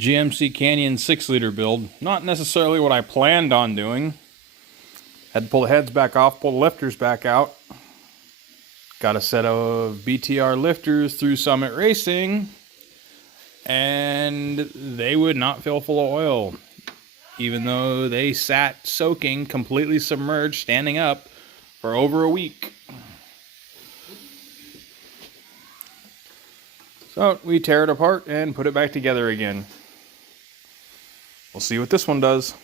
GMC Canyon 6-liter build. Not necessarily what I planned on doing. Had to pull the heads back off, pull the lifters back out. Got a set of BTR lifters through Summit Racing, and they would not fill full of oil, even though they sat soaking, completely submerged, standing up for over a week. So we tear it apart and put it back together again. We'll see what this one does.